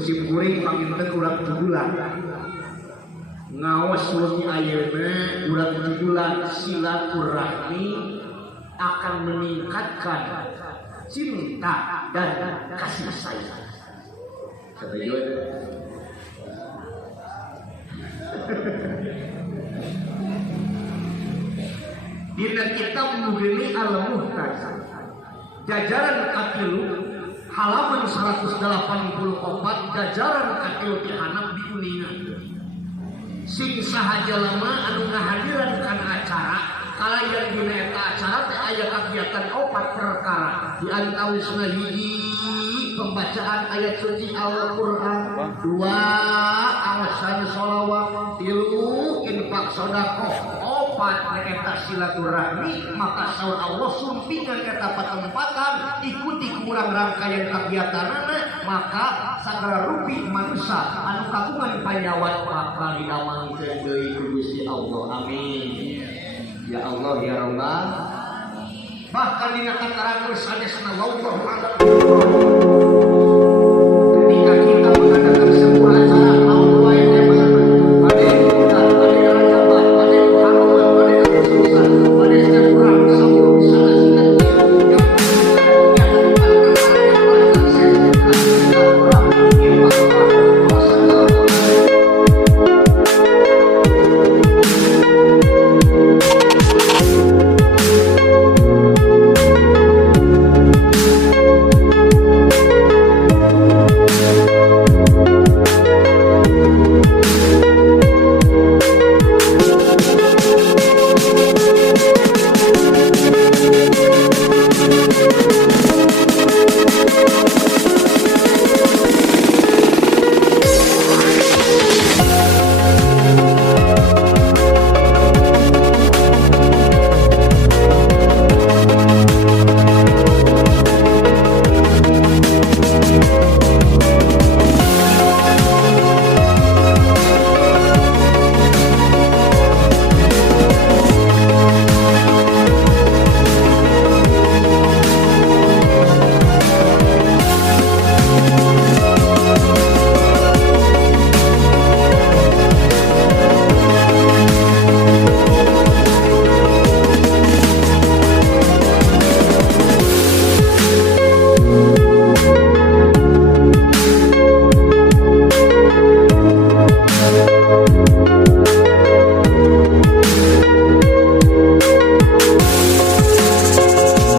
musim kuring panginten urang 7 bulan ngaos wengi ayeuna urang 7 bulan silaturahmi akan meningkatkan cinta dan kasih sayang. Setuju? Dina kitab Mughni Al-Muhtaj jajaran katilu halaman 184 jajaran katilu dihanap di uningan sing sahaja lama anu ngahadiran kana acara kalayan dina eta acara teh aya kagiatan 4 perkara di antawisna hiji pembacaan ayat suci Al-Qur'an, 2 awasan sholawat, 3 infak sedekah, 4 eta silaturahmi. Maka saur Allah sumpingan eta patempatan ikuti kurang rangkaian kegiatanana maka sagala rupi manusia anu kagungan panjawat bakal didamangkeun deui ku Gusti Allah. Amin. Ya Allah ya Rabbah. Bahkan dina kataran sanesna wallahu a'lam.